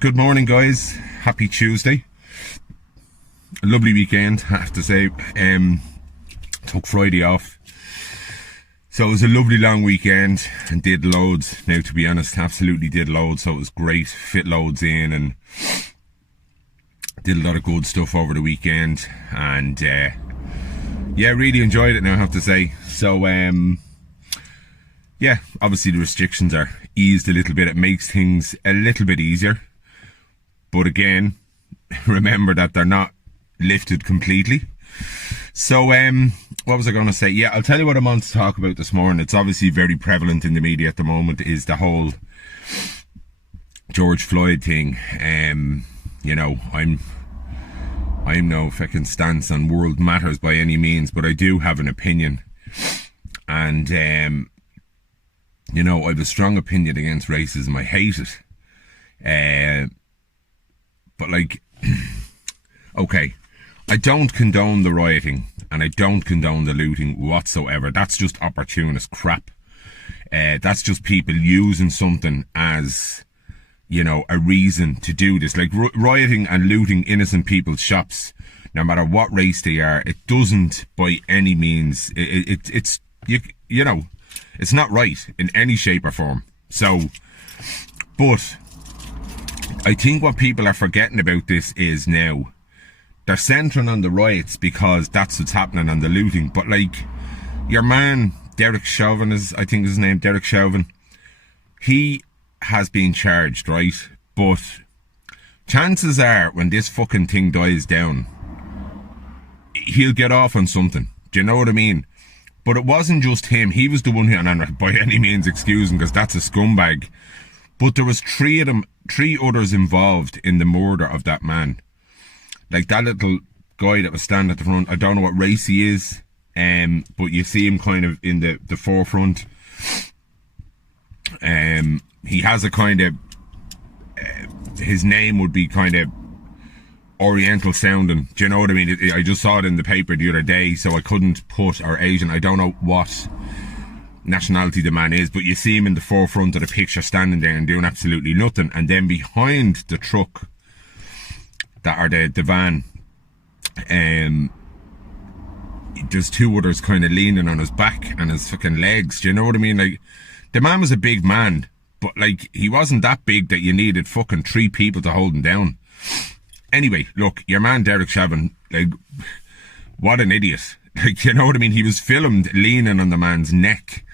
Good morning, guys. Happy Tuesday. A lovely weekend, I have to say. Took Friday off. So it was a lovely long weekend and did loads. Now, to be honest, absolutely did loads. So it was great. Fit loads in and did a lot of good stuff over the weekend. And yeah, really enjoyed it now, I have to say. So yeah, obviously the restrictions are eased a little bit. It makes things a little bit easier. But again, remember that they're not lifted completely. So, what was I going to say? Yeah, I'll tell you what I'm on to talk about this morning. It's obviously very prevalent in the media at the moment, is the whole George Floyd thing. You know, I'm no fucking stance on world matters by any means, but I do have an opinion. And, you know, I have a strong opinion against racism. I hate it. But like, okay, I don't condone the rioting and I don't condone the looting whatsoever. That's just opportunist crap. That's just people using something as, you know, a reason to do this. Like rioting and looting innocent people's shops, no matter what race they are, it doesn't by any means, it's you know, it's not right in any shape or form. So, but I think what people are forgetting about this is now they're centering on the riots because that's what's happening on the looting. But like your man Derek Chauvin, is I think his name, Derek Chauvin, he has been charged, right? But chances are when this fucking thing dies down, he'll get off on something. Do you know what I mean? But it wasn't just him. He was the one who, and I'm not by any means excusing because that's a scumbag. But there was three others involved in the murder of that man. Like that little guy that was standing at the front. I don't know what race he is, but you see him kind of in the forefront. He has a kind of, his name would be kind of Oriental sounding. Do you know what I mean? I just saw it in the paper the other day, so I couldn't put, or Asian, I don't know what nationality the man is, but you see him in the forefront of the picture standing there and doing absolutely nothing. And then behind the truck, the van, there's two others kind of leaning on his back and his fucking legs. Do you know what I mean? Like, the man was a big man, but like, he wasn't that big that you needed fucking three people to hold him down. Anyway, look, your man Derek Chauvin, like, what an idiot. Like, you know what I mean? He was filmed leaning on the man's neck.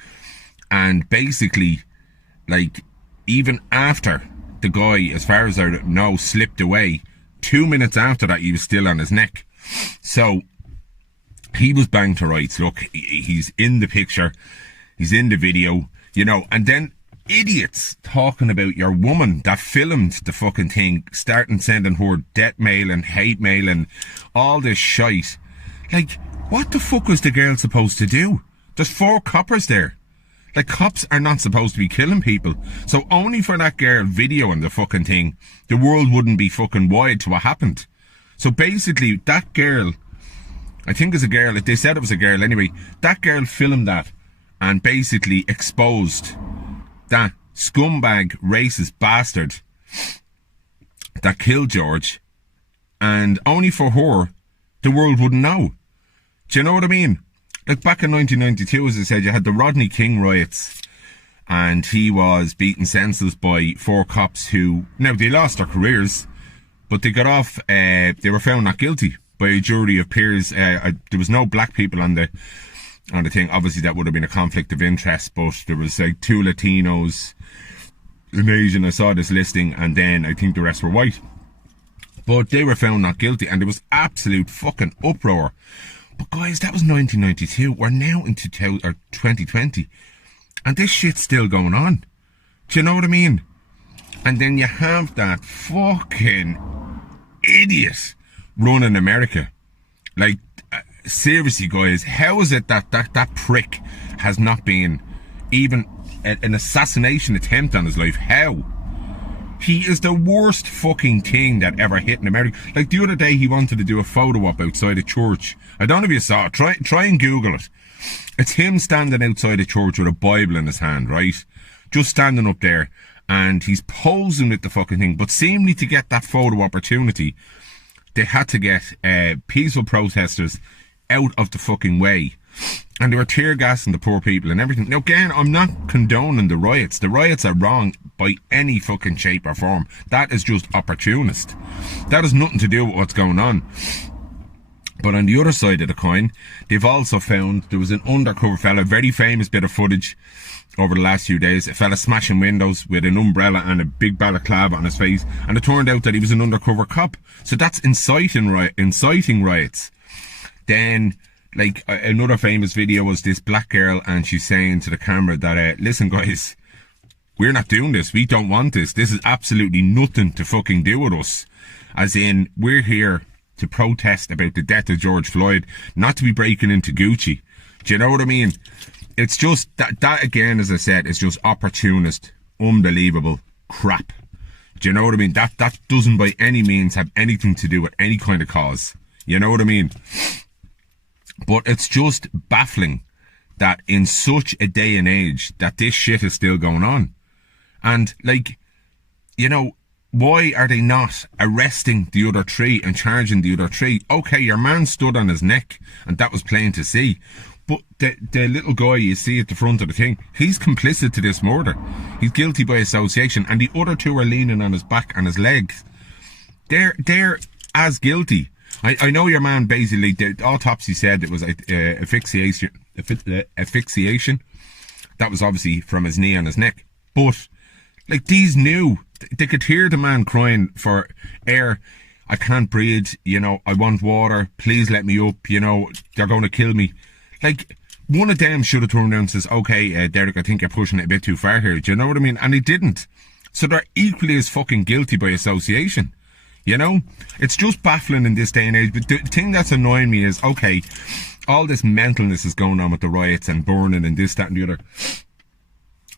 And basically, like, even after the guy, as far as I know, slipped away, 2 minutes after that, he was still on his neck. So, he was banged to rights. Look, he's in the picture. He's in the video, you know. And then idiots talking about your woman that filmed the fucking thing, starting sending her death mail and hate mail and all this shite. Like, what the fuck was the girl supposed to do? There's 4 coppers there. Like, cops are not supposed to be killing people. So only for that girl videoing the fucking thing, the world wouldn't be fucking wide to what happened. So basically, that girl, I think it's a girl, they said it was a girl anyway, that girl filmed that and basically exposed that scumbag, racist bastard that killed George, and only for her, the world wouldn't know. Do you know what I mean? Like back in 1992, as I said, you had the Rodney King riots, and he was beaten senseless by 4 cops who, now they lost their careers, but they got off, they were found not guilty by a jury of peers. There was no black people on the thing. Obviously that would have been a conflict of interest, but there was like 2 Latinos, an Asian, I saw this listing, and then I think the rest were white. But they were found not guilty, and there was absolute fucking uproar. But guys, that was 1992. We're now in 2020. And this shit's still going on. Do you know what I mean? And then you have that fucking idiot running America. Like, seriously, guys, how is it that prick has not been even an assassination attempt on his life? How? He is the worst fucking thing that ever hit in America. Like the other day, he wanted to do a photo op outside a church. I don't know if you saw it. Try and Google it. It's him standing outside a church with a Bible in his hand, right? Just standing up there. and he's posing with the fucking thing. But seemingly to get that photo opportunity, they had to get peaceful protesters out of the fucking way. And they were tear gassing the poor people and everything. Now again, I'm not condoning the riots. The riots are wrong by any fucking shape or form. That is just opportunist. That has nothing to do with what's going on. But on the other side of the coin, they've also found there was an undercover fella, very famous bit of footage over the last few days, a fella smashing windows with an umbrella and a big balaclava on his face, and it turned out that he was an undercover cop. So that's inciting riots. Then, like, another famous video was this black girl, and she's saying to the camera that, listen guys, we're not doing this, we don't want this, this is absolutely nothing to fucking do with us. As in, we're here to protest about the death of George Floyd, not to be breaking into Gucci. Do you know what I mean? It's just, that again, as I said, is just opportunist, unbelievable crap. Do you know what I mean? That doesn't by any means have anything to do with any kind of cause. You know what I mean? But it's just baffling that in such a day and age that this shit is still going on. And, like, you know, why are they not arresting the other three and charging the other three? Okay, your man stood on his neck and that was plain to see. But the little guy you see at the front of the thing, he's complicit to this murder. He's guilty by association, and the other two are leaning on his back and his legs. They're as guilty. I know your man basically, the autopsy said it was asphyxiation. That was obviously from his knee and his neck. But, like, these knew. They could hear the man crying for air. I can't breathe, you know, I want water, please let me up, you know, they're going to kill me. Like, one of them should have turned around and says, okay, Derek, I think you're pushing it a bit too far here, do you know what I mean? And he didn't. So they're equally as fucking guilty by association. You know? It's just baffling in this day and age. But the thing that's annoying me is, okay, all this mentalness is going on with the riots and burning and this, that and the other.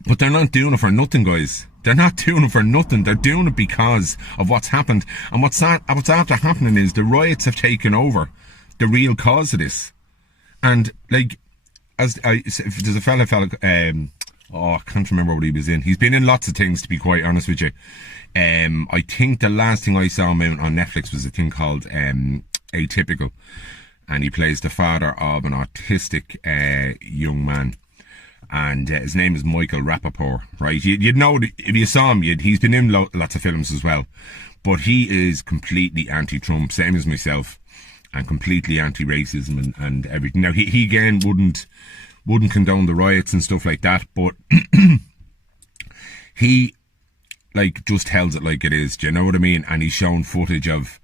But they're not doing it for nothing, guys. They're not doing it for nothing. They're doing it because of what's happened. And what's after happening is the riots have taken over the real cause of this. And, like, there's a fella, I can't remember what he was in. He's been in lots of things, to be quite honest with you. I think the last thing I saw him out on Netflix was a thing called Atypical. And he plays the father of an autistic young man. And his name is Michael Rapaport, right? You'd know, if you saw him, he's been in lots of films as well. But he is completely anti-Trump, same as myself. And completely anti-racism and everything. Now, he again wouldn't condone the riots and stuff like that, but he, like, just tells it like it is, do you know what I mean? And he's shown footage of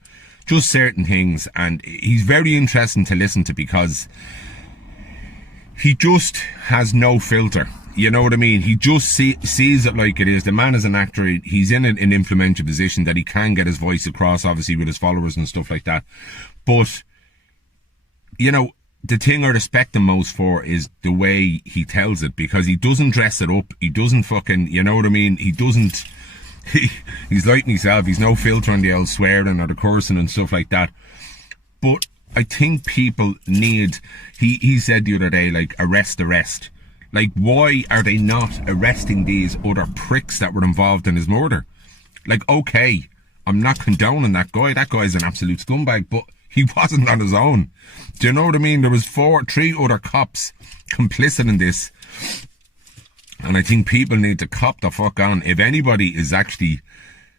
just certain things, and he's very interesting to listen to because he just has no filter. You know what I mean? He just sees it like it is. The man is an actor. He's in an influential position that he can get his voice across, obviously, with his followers and stuff like that. But, you know, the thing I respect him most for is the way he tells it, because he doesn't dress it up. He doesn't fucking, you know what I mean? He doesn't, he's like himself. He's no filter on the old swearing or the cursing and stuff like that. But I think people need, he said the other day, like, arrest. Like, why are they not arresting these other pricks that were involved in his murder? Like, okay, I'm not condoning that guy. That guy's an absolute scumbag, but he wasn't on his own. Do you know what I mean? There was 3 other cops complicit in this. And I think people need to cop the fuck on. If anybody is actually,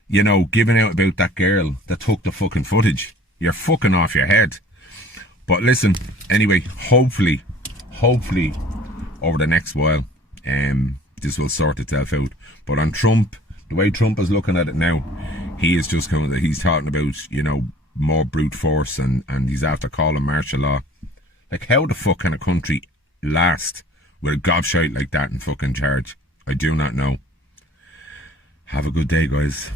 you know, giving out about that girl that took the fucking footage, you're fucking off your head. But listen, anyway, hopefully, over the next while, this will sort itself out. But on Trump, the way Trump is looking at it now, he is just kind of, he's talking about, you know, more brute force, and he's after calling martial law. Like, how the fuck can a country last with a gobshite like that in fucking charge? I do not know. Have a good day, guys.